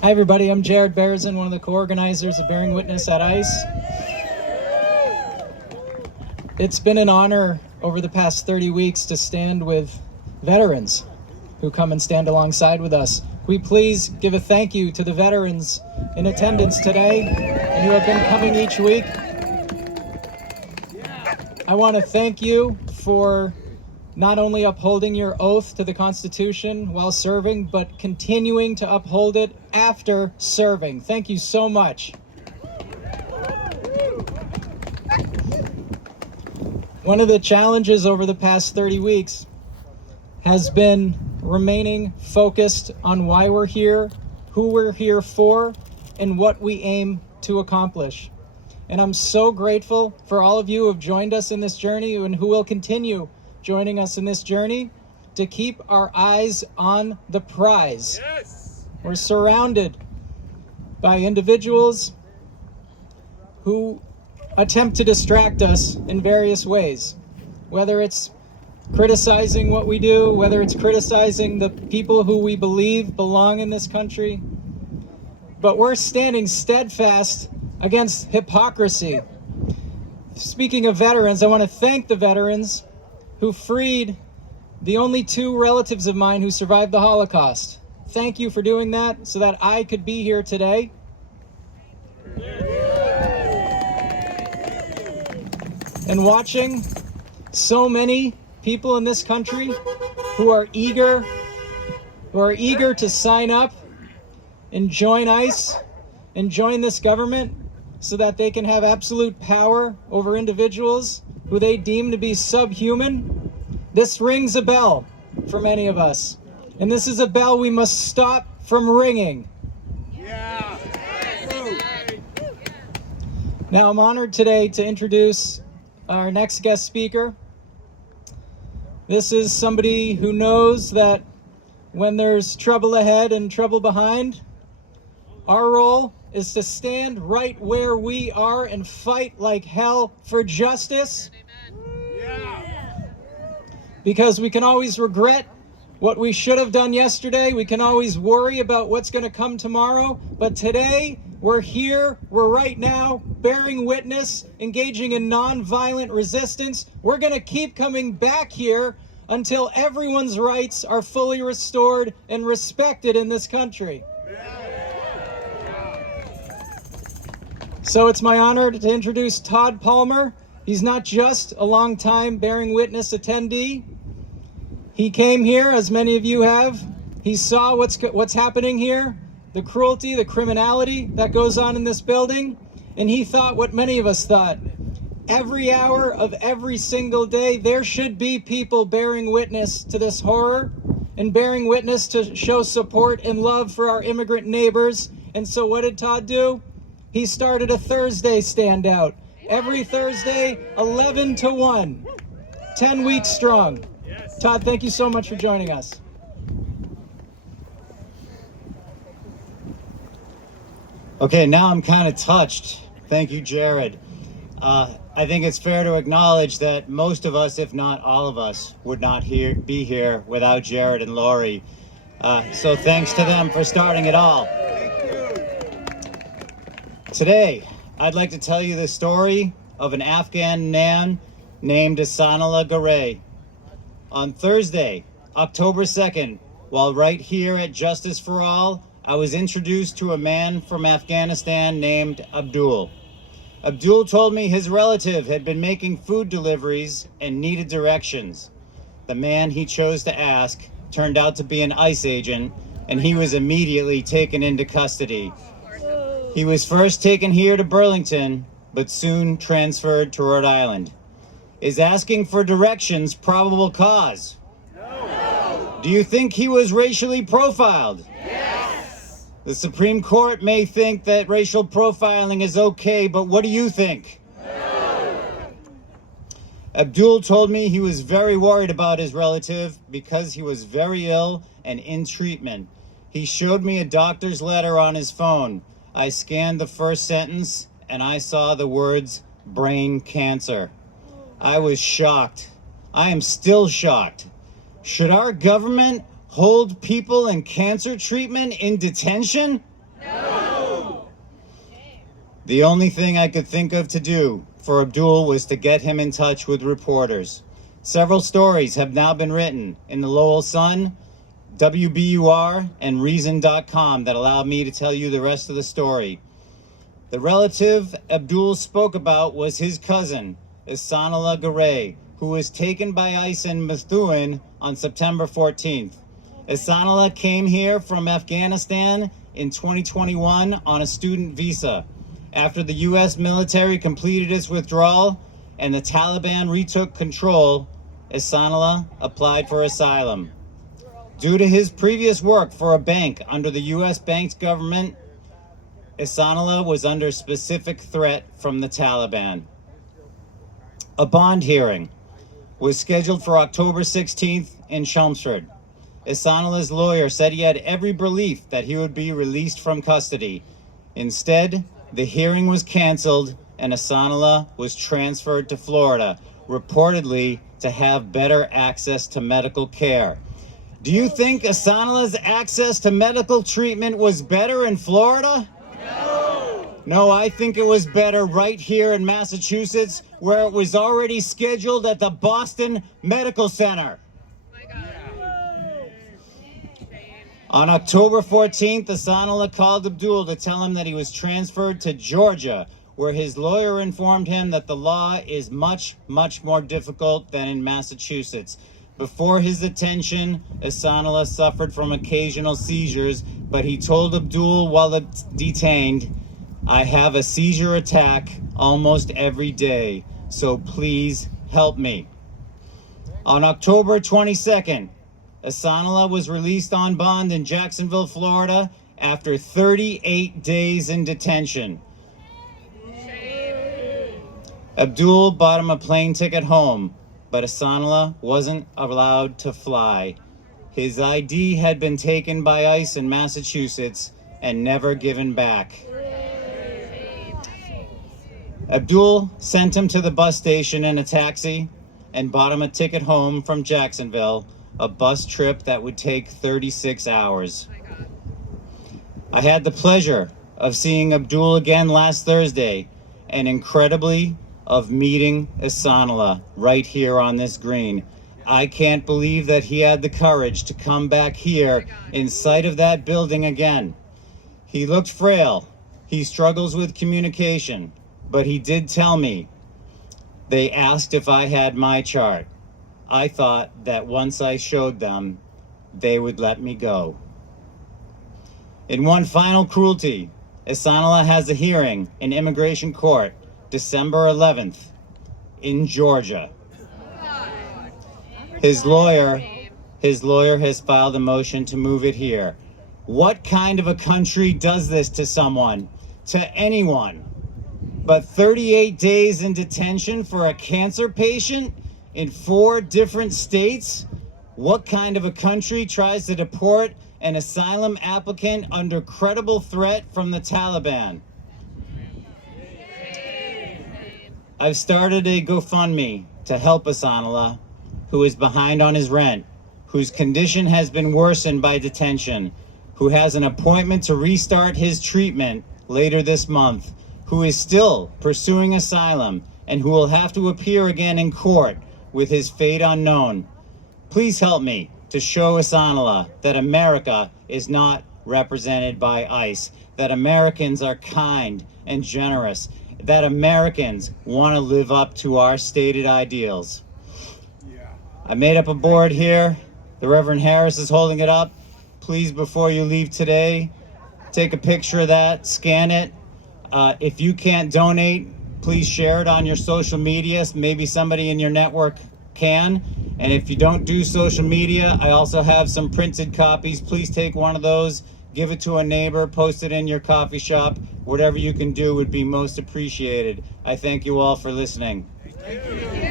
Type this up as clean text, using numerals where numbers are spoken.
Hi everybody, I'm Berezin, one of the co-organizers of Bearing Witness at ICE. It's been an honor over the past 30 weeks to stand with veterans who come and stand alongside with us. We please give a thank you to the veterans in attendance today and who have been coming each week. I want to thank you for not only upholding your oath to the Constitution while serving, but continuing to uphold it after serving. Thank you so much. One of the challenges over the past 30 weeks has been remaining focused on why we're here, who we're here for, and what we aim to accomplish. And I'm so grateful for all of you who have joined us in this journey and who will continue joining us in this journey to keep our eyes on the prize. Yes. We're surrounded by individuals who attempt to distract us in various ways, whether it's criticizing what we do, whether it's criticizing the people who we believe belong in this country. But we're standing steadfast against hypocrisy. Speaking of veterans, I want to thank the veterans who freed the only two relatives of mine who survived the Holocaust. Thank you for doing that so that I could be here today. And watching so many people in this country who are eager to sign up and join ICE and join this government so that they can have absolute power over individuals who they deem to be subhuman. This rings a bell for many of us. And this is a bell we must stop from ringing. Yeah. Now I'm honored today to introduce our next guest speaker. This is somebody who knows that when there's trouble ahead and trouble behind, our role is to stand right where we are and fight like hell for justice. Yeah. Because we can always regret what we should have done yesterday. We can always worry about what's going to come tomorrow. But today, we're here, we're right now, bearing witness, engaging in nonviolent resistance. We're going to keep coming back here until everyone's rights are fully restored and respected in this country. So it's my honor to introduce Todd Palmer. He's not just a longtime Bearing Witness attendee. He came here, as many of you have. He saw what's happening here, the cruelty, the criminality that goes on in this building, and he thought what many of us thought. Every hour of every single day, there should be people bearing witness to this horror and bearing witness to show support and love for our immigrant neighbors. And so what did Todd do? He started a Thursday standout. Every Thursday, 11 to 1, 10 weeks strong. Todd, thank you so much for joining us. Okay, now I'm kind of touched. Thank you, Jared. I think it's fair to acknowledge that most of us, if not all of us, would not be here without Jared and Lori. So thanks to them for starting it all. Today, I'd like to tell you the story of an Afghan man named Asanullah Garay. On Thursday, October 2nd, while right here at Justice for All, I was introduced to a man from Afghanistan named Abdul. Abdul told me his relative had been making food deliveries and needed directions. The man he chose to ask turned out to be an ICE agent, and he was immediately taken into custody. He was first taken here to Burlington, but soon transferred to Rhode Island. Is asking for directions probable cause? No. Do you think he was racially profiled? Yes. The Supreme Court may think that racial profiling is okay, but what do you think? No. Abdul told me he was very worried about his relative because he was very ill and in treatment. He showed me a doctor's letter on his phone. I scanned the first sentence and I saw the words brain cancer. I was shocked. I am still shocked. Should our government hold people in cancer treatment in detention? The only thing I could think of to do for Abdul was to get him in touch with reporters. Several stories have now been written in the Lowell Sun, WBUR, and Reason.com that allowed me to tell you the rest of the story. The relative Abdul spoke about was his cousin, Ihsanullah Garay, who was taken by ICE in Methuen on September 14th. Ihsanullah came here from Afghanistan in 2021 on a student visa. After the U.S. military completed its withdrawal and the Taliban retook control, Ihsanullah applied for asylum. Due to his previous work for a bank under the U.S. bank's government, Ihsanullah was under specific threat from the Taliban. A bond hearing was scheduled for October 16th in Chelmsford. Ihsanullah's lawyer said he had every belief that he would be released from custody. Instead, the hearing was canceled and Ihsanullah was transferred to Florida, reportedly to have better access to medical care. Do you think Ihsanullah's access to medical treatment was better in Florida? No, I think it was better right here in Massachusetts, where it was already scheduled at the Boston Medical Center. On October 14th, Ihsanullah called Abdul to tell him that he was transferred to Georgia, where his lawyer informed him that the law is much, much more difficult than in Massachusetts. Before his detention, Ihsanullah suffered from occasional seizures, but he told Abdul while detained, "I have a seizure attack almost every day, so please help me." On October 22nd, Ihsanullah was released on bond in Jacksonville, Florida, after 38 days in detention. Abdul bought him a plane ticket home, but Ihsanullah wasn't allowed to fly. His ID had been taken by ICE in Massachusetts and never given back. Abdul sent him to the bus station in a taxi and bought him a ticket home from Jacksonville, a bus trip that would take 36 hours. I had the pleasure of seeing Abdul again last Thursday, and incredibly, of meeting Ihsanullah right here on this green. I can't believe that he had the courage to come back here in sight of that building again. He looked frail. He struggles with communication, but he did tell me. They asked if I had my chart. I thought that once I showed them, they would let me go. In one final cruelty, Ihsanullah has a hearing in immigration court December 11th in Georgia. His lawyer has filed a motion to move it here. What kind of a country does this to someone, to anyone? But 38 days in detention for a cancer patient in 4 different states? What kind of a country tries to deport an asylum applicant under credible threat from the Taliban? I've started a GoFundMe to help Ihsanullah, who is behind on his rent, whose condition has been worsened by detention, who has an appointment to restart his treatment later this month, who is still pursuing asylum, and who will have to appear again in court with his fate unknown. Please help me to show Ihsanullah that America is not represented by ICE, that Americans are kind and generous, that Americans want to live up to our stated ideals. I made up a board here. The Reverend Harris is holding it up. Please, before you leave today, take a picture of that, scan it. If you can't donate, please share it on your social media. Maybe somebody in your network can. And if you don't do social media, I also have some printed copies. Please take one of those, give it to a neighbor, post it in your coffee shop. Whatever you can do would be most appreciated. I thank you all for listening. Thank you.